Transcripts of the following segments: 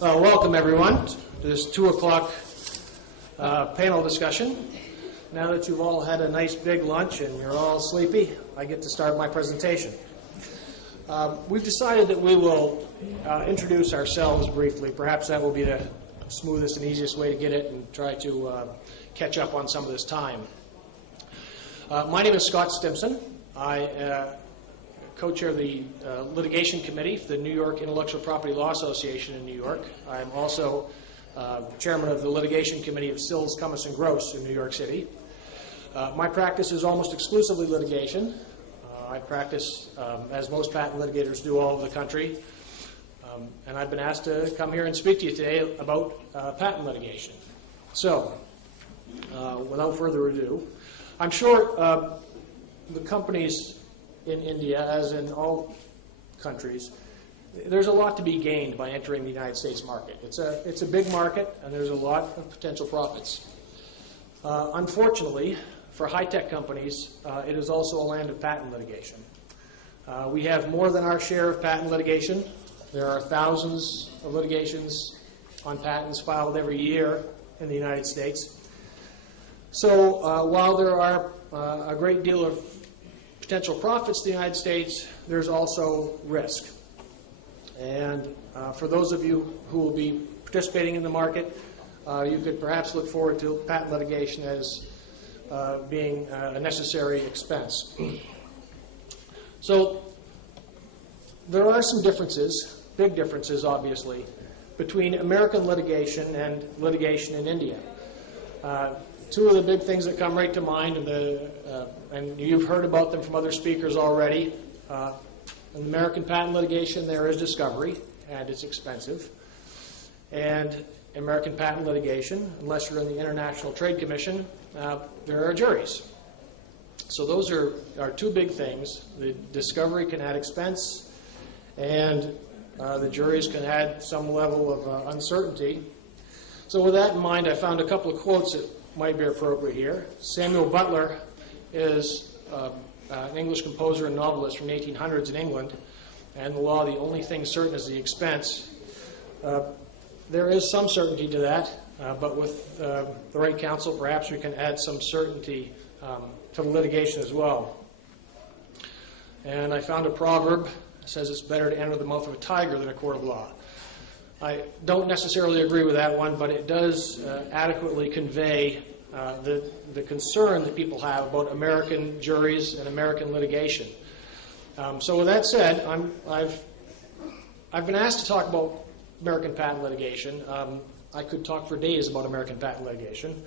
Welcome, everyone, to this 2 o'clock panel discussion. Now that you've all had a nice big lunch and you're all sleepy, I get to start my presentation. We've decided that we will introduce ourselves briefly. Perhaps that will be the smoothest and easiest way to get it and try to catch up on some of this time. My name is Scott Stimson. I co-chair of the litigation committee for the New York Intellectual Property Law Association in New York. I'm also chairman of the litigation committee of Sills, Cummus & Gross in New York City. My practice is almost exclusively litigation. I practice, as most patent litigators do, all over the country. And I've been asked to come here and speak to you today about patent litigation. So, without further ado, I'm sure the companies in India, as in all countries, there's a lot to be gained by entering the United States market. It's a big market, and there's a lot of potential profits. Unfortunately, for high-tech companies, it is also a land of patent litigation. We have more than our share of patent litigation. There are thousands of litigations on patents filed every year in the United States. So while there are a great deal of potential profits to the United States, there's also risk. And for those of you who will be participating in the market, you could perhaps look forward to patent litigation as being a necessary expense. So there are some differences, big differences obviously, between American litigation and litigation in India. Two of the big things that come right to mind, and you've heard about them from other speakers already. In American patent litigation, there is discovery, and it's expensive. And American patent litigation, unless you're in the International Trade Commission, there are juries. So those are two big things. The discovery can add expense, and the juries can add some level of uncertainty. So with that in mind, I found a couple of quotes that might be appropriate here. Samuel Butler is an English composer and novelist from the 1800s in England, and the law, the only thing certain is the expense. There is some certainty to that, but with the right counsel, perhaps we can add some certainty to the litigation as well. And I found a proverb that says it's better to enter the mouth of a tiger than a court of law. I don't necessarily agree with that one, but it does adequately convey the concern that people have about American juries and American litigation. So with that said, I've been asked to talk about American patent litigation. I could talk for days about American patent litigation,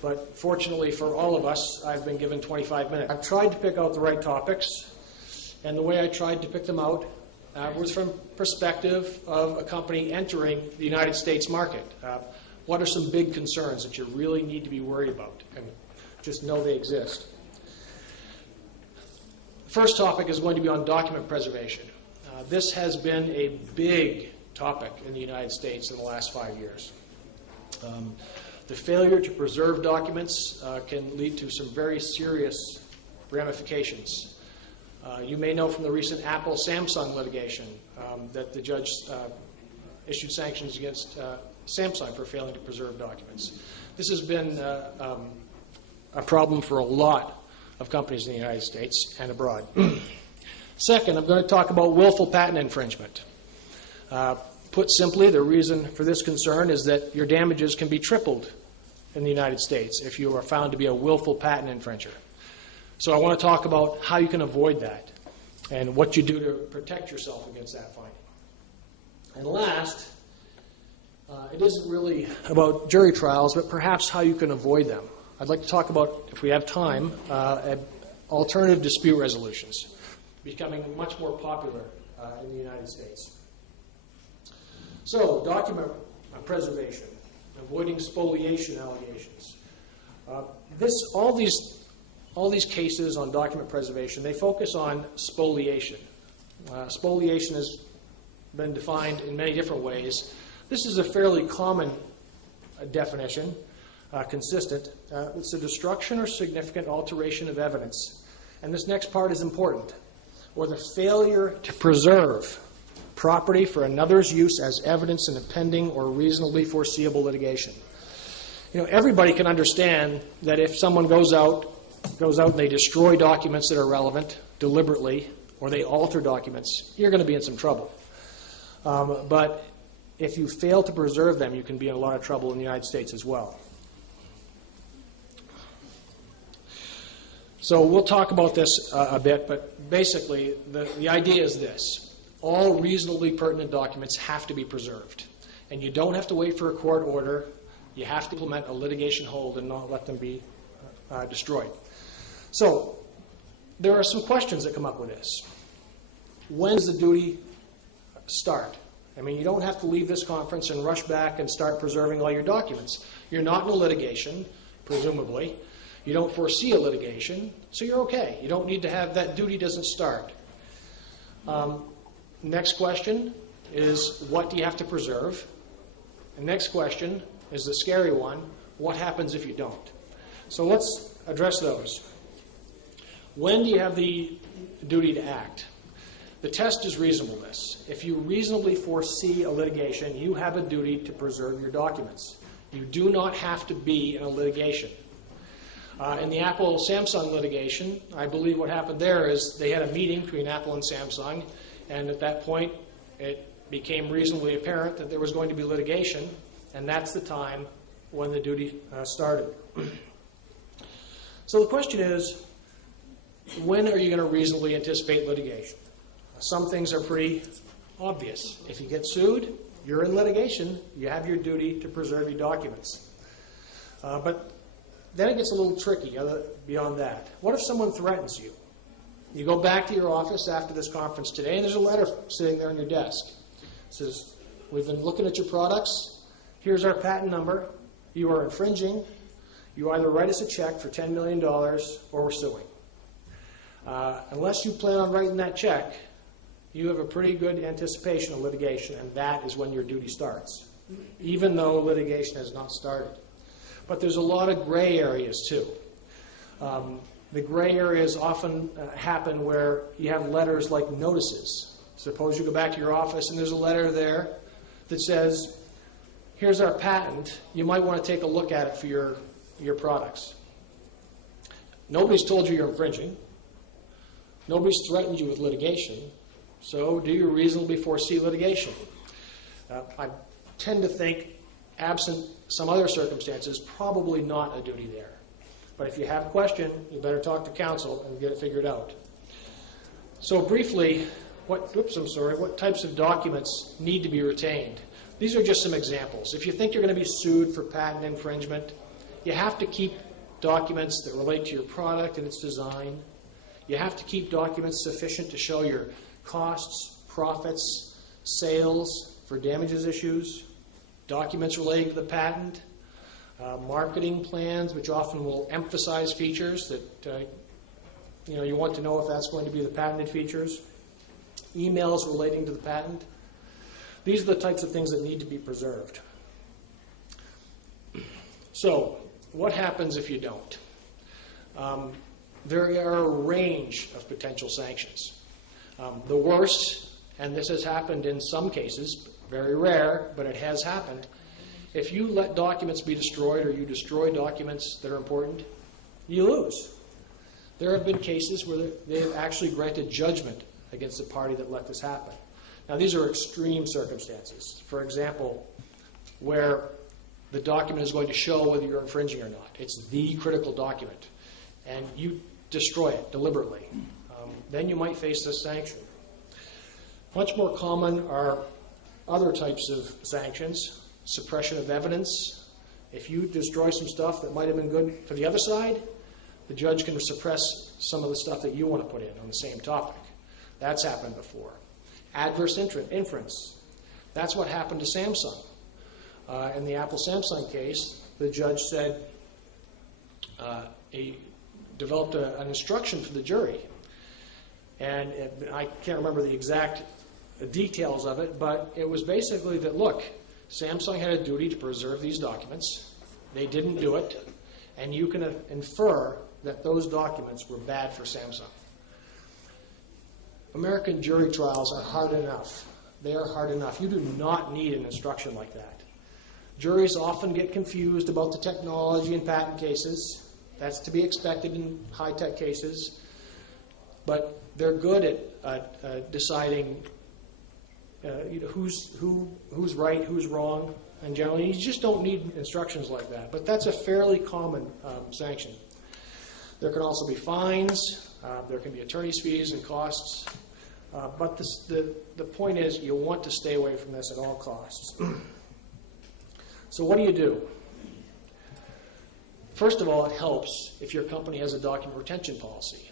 but fortunately for all of us, I've been given 25 minutes. I've tried to pick out the right topics, and the way I tried to pick them out was from perspective of a company entering the United States market. What are some big concerns that you really need to be worried about? And just know they exist. The first topic is going to be on document preservation. This has been a big topic in the United States in the last 5 years. The failure to preserve documents can lead to some very serious ramifications. You may know from the recent Apple-Samsung litigation that the judge issued sanctions against Samsung for failing to preserve documents. This has been a problem for a lot of companies in the United States and abroad. Second, I'm going to talk about willful patent infringement. Put simply, the reason for this concern is that your damages can be tripled in the United States if you are found to be a willful patent infringer. So I want to talk about how you can avoid that and what you do to protect yourself against that finding. And last, it isn't really about jury trials, but perhaps how you can avoid them. I'd like to talk about, if we have time, alternative dispute resolutions, becoming much more popular in the United States. So, document preservation, avoiding spoliation allegations. All these cases on document preservation, they focus on spoliation. Spoliation has been defined in many different ways. This is a fairly common definition, consistent. It's the destruction or significant alteration of evidence. And this next part is important. Or the failure to preserve property for another's use as evidence in a pending or reasonably foreseeable litigation. Everybody can understand that if someone goes out and they destroy documents that are relevant deliberately, or they alter documents, you're going to be in some trouble. But if you fail to preserve them, you can be in a lot of trouble in the United States as well. So we'll talk about this a bit, but basically the idea is this. All reasonably pertinent documents have to be preserved. And you don't have to wait for a court order. You have to implement a litigation hold and not let them be destroyed. So there are some questions that come up with this. When does the duty start? You don't have to leave this conference and rush back and start preserving all your documents. You're not in a litigation, presumably. You don't foresee a litigation, so you're okay. You don't need to have that duty doesn't start. Next question is, what do you have to preserve? The next question is the scary one. What happens if you don't? So let's address those. When do you have the duty to act? The test is reasonableness. If you reasonably foresee a litigation, you have a duty to preserve your documents. You do not have to be in a litigation. In the Apple-Samsung litigation, I believe what happened there is they had a meeting between Apple and Samsung, and at that point it became reasonably apparent that there was going to be litigation, and that's the time when the duty started. So the question is, when are you going to reasonably anticipate litigation? Some things are pretty obvious. If you get sued, you're in litigation. You have your duty to preserve your documents. But then it gets a little tricky beyond that. What if someone threatens you? You go back to your office after this conference today, and there's a letter sitting there on your desk. It says, we've been looking at your products. Here's our patent number. You are infringing. You either write us a check for $10 million or we're suing. Unless you plan on writing that check, you have a pretty good anticipation of litigation, and that is when your duty starts, even though litigation has not started. But there's a lot of gray areas, too. The gray areas often happen where you have letters like notices. Suppose you go back to your office and there's a letter there that says, here's our patent. You might want to take a look at it for your products. Nobody's told you you're infringing. Nobody's threatened you with litigation. So do you reasonably foresee litigation? I tend to think, absent some other circumstances, probably not a duty there. But if you have a question, you better talk to counsel and get it figured out. So briefly, what types of documents need to be retained? These are just some examples. If you think you're going to be sued for patent infringement, you have to keep documents that relate to your product and its design. You have to keep documents sufficient to show your costs, profits, sales for damages issues, documents relating to the patent, marketing plans, which often will emphasize features that you want to know if that's going to be the patented features, emails relating to the patent. These are the types of things that need to be preserved. So, what happens if you don't? There are a range of potential sanctions. The worst, and this has happened in some cases, very rare, but it has happened, if you let documents be destroyed or you destroy documents that are important, you lose. There have been cases where they have actually granted judgment against the party that let this happen. Now, these are extreme circumstances. For example, where the document is going to show whether you're infringing or not. It's the critical document. And you destroy it deliberately. Then you might face this sanction. Much more common are other types of sanctions. Suppression of evidence. If you destroy some stuff that might have been good for the other side, the judge can suppress some of the stuff that you want to put in on the same topic. That's happened before. Adverse inference. That's what happened to Samsung. In the Apple-Samsung case, the judge said he developed an instruction for the jury. And I can't remember the exact details of it, but it was basically that, look, Samsung had a duty to preserve these documents. They didn't do it, and you can infer that those documents were bad for Samsung. American jury trials are hard enough. They are hard enough. You do not need an instruction like that. Juries often get confused about the technology in patent cases. That's to be expected in high-tech cases. But they're good at deciding who's right, who's wrong, and generally you just don't need instructions like that. But that's a fairly common sanction. There can also be fines. There can be attorney's fees and costs. But the point is, you want to stay away from this at all costs. So what do? First of all, it helps if your company has a document retention policy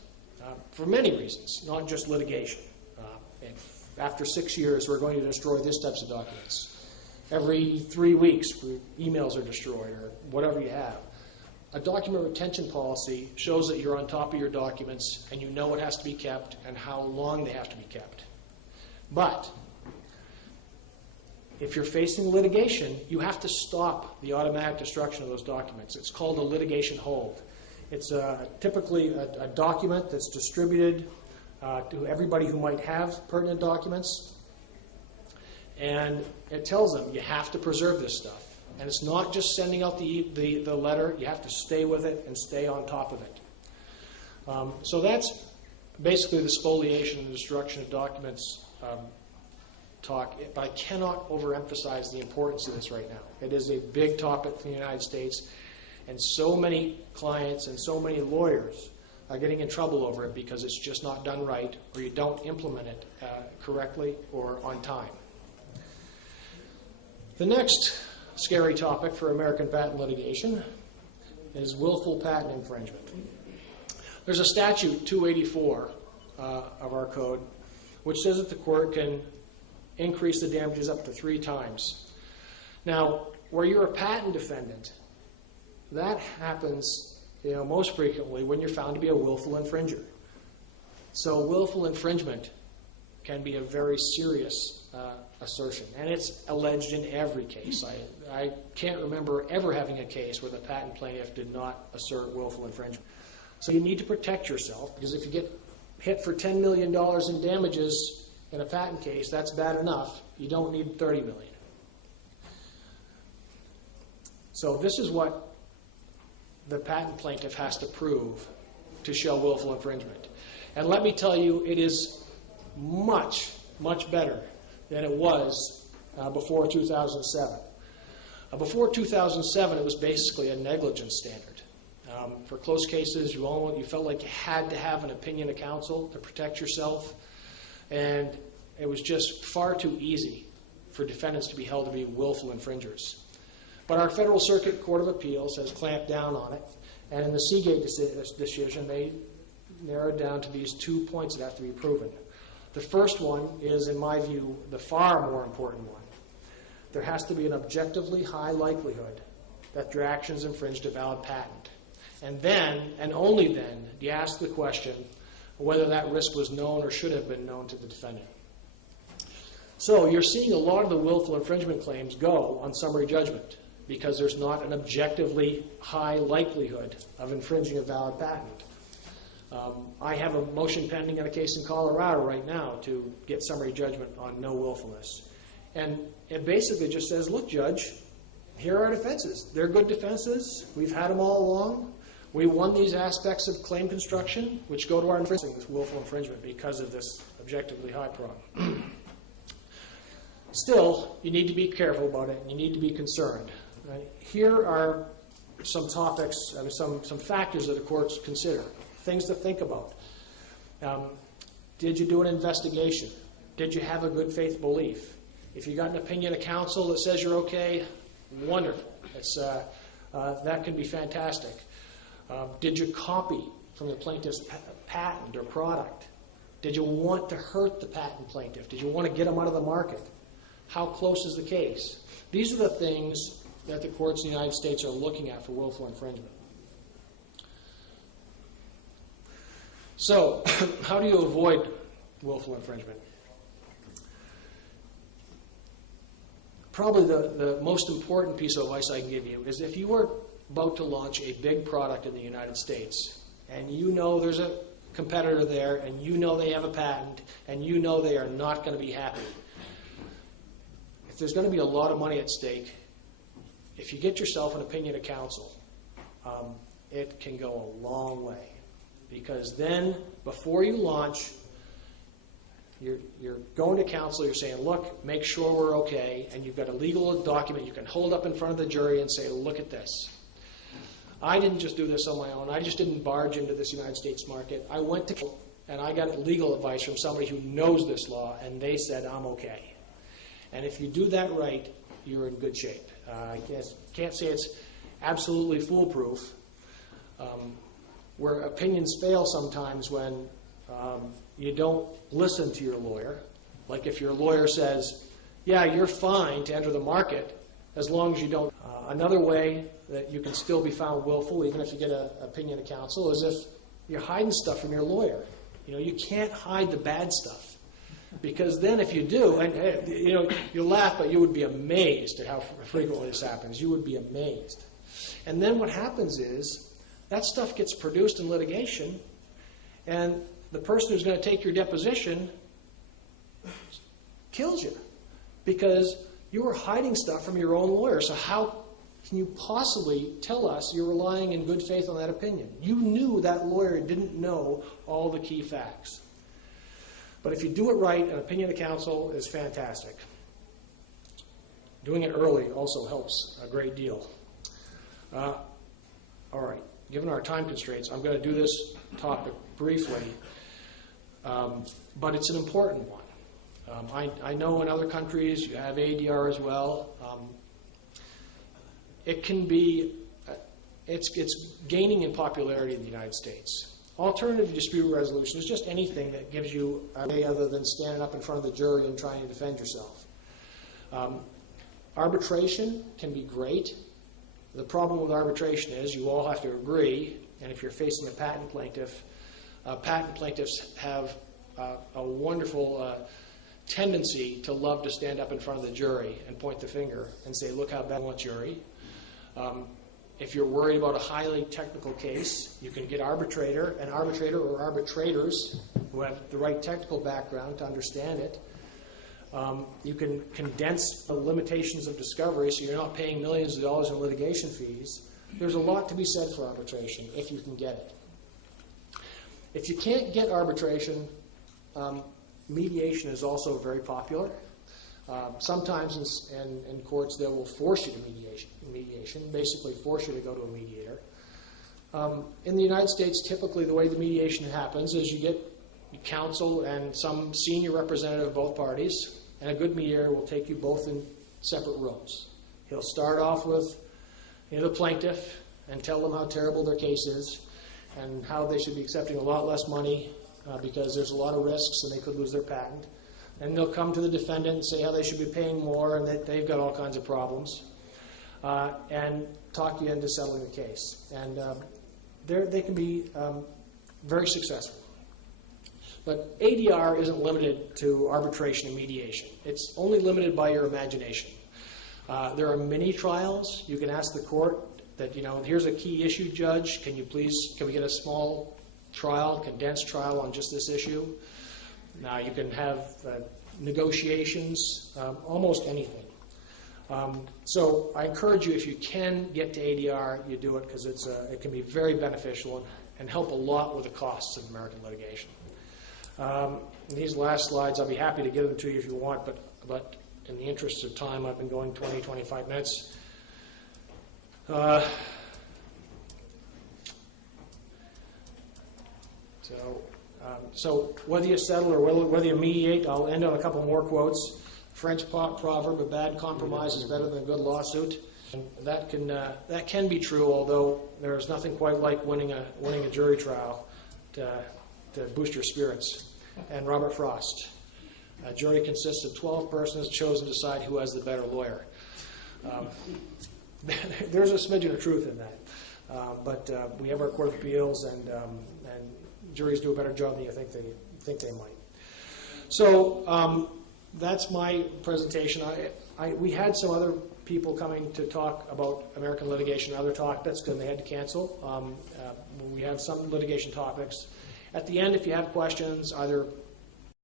for many reasons, not just litigation. After 6 years, we're going to destroy this types of documents. Every 3 weeks, emails are destroyed or whatever you have. A document retention policy shows that you're on top of your documents and you know what has to be kept and how long they have to be kept. But if you're facing litigation, you have to stop the automatic destruction of those documents. It's called a litigation hold. It's typically a document that's distributed to everybody who might have pertinent documents. And it tells them you have to preserve this stuff. And it's not just sending out the letter. You have to stay with it and stay on top of it. So that's basically the spoliation and destruction of documents talk. But I cannot overemphasize the importance of this right now. It is a big topic in the United States. And so many clients and so many lawyers are getting in trouble over it because it's just not done right or you don't implement it correctly or on time. The next scary topic for American patent litigation is willful patent infringement. There's a statute, 284 of our code, which says that the court can increase the damages up to 3 times. Now, where you're a patent defendant, that happens most frequently when you're found to be a willful infringer. So willful infringement can be a very serious assertion, and it's alleged in every case. I can't remember ever having a case where the patent plaintiff did not assert willful infringement. So you need to protect yourself, because if you get hit for $10 million in damages in a patent case, that's bad enough. You don't need $30 million. So this is what the patent plaintiff has to prove to show willful infringement. And let me tell you, it is much, much better than it was before 2007. Before 2007, it was basically a negligence standard. For close cases, you felt like you had to have an opinion of counsel to protect yourself, and it was just far too easy for defendants to be held to be willful infringers. But our Federal Circuit Court of Appeals has clamped down on it, and in the Seagate decision, they narrowed down to these 2 points that have to be proven. The first one is, in my view, the far more important one. There has to be an objectively high likelihood that your actions infringed a valid patent. And then, and only then, do you ask the question whether that risk was known or should have been known to the defendant. So you're seeing a lot of the willful infringement claims go on summary judgment because there's not an objectively high likelihood of infringing a valid patent. I have a motion pending in a case in Colorado right now to get summary judgment on no willfulness. And it basically just says, look, Judge, here are our defenses. They're good defenses. We've had them all along. We won these aspects of claim construction, which go to our infringement with willful infringement because of this objectively high problem. Still, you need to be careful about it, and you need to be concerned. Right? Here are some topics, some factors that the courts consider, things to think about. Did you do an investigation? Did you have a good faith belief? If you got an opinion of counsel that says you're okay, wonderful. That can be fantastic. Did you copy from the plaintiff's patent or product? Did you want to hurt the patent plaintiff? Did you want to get them out of the market? How close is the case? These are the things that the courts in the United States are looking at for willful infringement. So, how do you avoid willful infringement? Probably the most important piece of advice I can give you is if you are about to launch a big product in the United States and you know there's a competitor there and you know they have a patent and you know they are not going to be happy, there's going to be a lot of money at stake, if you get yourself an opinion of counsel, it can go a long way. Because then, before you launch, you're going to counsel, you're saying, look, make sure we're okay, and you've got a legal document you can hold up in front of the jury and say, look at this. I didn't just do this on my own. I just didn't barge into this United States market. I went to and I got legal advice from somebody who knows this law, and they said I'm okay. And if you do that right, you're in good shape. I can't say it's absolutely foolproof. Where opinions fail sometimes when you don't listen to your lawyer. Like if your lawyer says, yeah, you're fine to enter the market as long as you don't. Another way that you can still be found willful, even if you get an opinion of counsel, is if you're hiding stuff from your lawyer. You know, you can't hide the bad stuff. Because then if you do, and you know, you laugh, but you would be amazed at how frequently this happens. You would be amazed. And then what happens is that stuff gets produced in litigation, and the person who's going to take your deposition kills you because you were hiding stuff from your own lawyer. So how can you possibly tell us you're relying in good faith on that opinion? You knew that lawyer didn't know all the key facts. But if you do it right, an opinion of counsel is fantastic. Doing it early also helps a great deal. All right. Given our time constraints, I'm going to do this topic briefly, but it's an important one. I know in other countries you have ADR as well. It can be, it's gaining in popularity in the United States. Alternative dispute resolution is just anything that gives you a way other than standing up in front of the jury and trying to defend yourself. Arbitration can be great. The problem with arbitration is you all have to agree, and if you're facing a patent plaintiff, patent plaintiffs have a wonderful tendency to love to stand up in front of the jury and point the finger and say, look how bad I want jury. If you're worried about a highly technical case, you can get an arbitrator or arbitrators who have the right technical background to understand it. You can condense the limitations of discovery so you're not paying millions of dollars in litigation fees. There's a lot to be said for arbitration if you can get it. If you can't get arbitration, mediation is also very popular. Sometimes in courts they will force you to mediation, basically force you to go to a mediator. In the United States, typically the way the mediation happens is you get counsel and some senior representative of both parties, and a good mediator will take you both in separate rooms. He'll start off with the plaintiff and tell them how terrible their case is and how they should be accepting a lot less money because there's a lot of risks and they could lose their patent. And they'll come to the defendant and say how they should be paying more and that they've got all kinds of problems and talk you into settling the case. And they can be very successful. But ADR isn't limited to arbitration and mediation. It's only limited by your imagination. There are mini trials. You can ask the court that, here's a key issue, judge. Can we get a small trial, condensed trial on just this issue? Now, you can have negotiations, almost anything. So I encourage you, if you can get to ADR, you do it because it can be very beneficial and help a lot with the costs of American litigation. These last slides, I'll be happy to give them to you if you want, but in the interest of time, I've been going 20, 25 minutes. So whether you settle or whether you mediate, I'll end on a couple more quotes. French proverb, a bad compromise is better than a good lawsuit. And that can be true, although there is nothing quite like winning a jury trial to boost your spirits. And Robert Frost, a jury consists of 12 persons chosen to decide who has the better lawyer. There's a smidgen of truth in that. But we have our Court of Appeals, and juries do a better job than you think they might. So that's my presentation. We had some other people coming to talk about American litigation and other topics, and they had to cancel. We have some litigation topics. At the end, if you have questions, either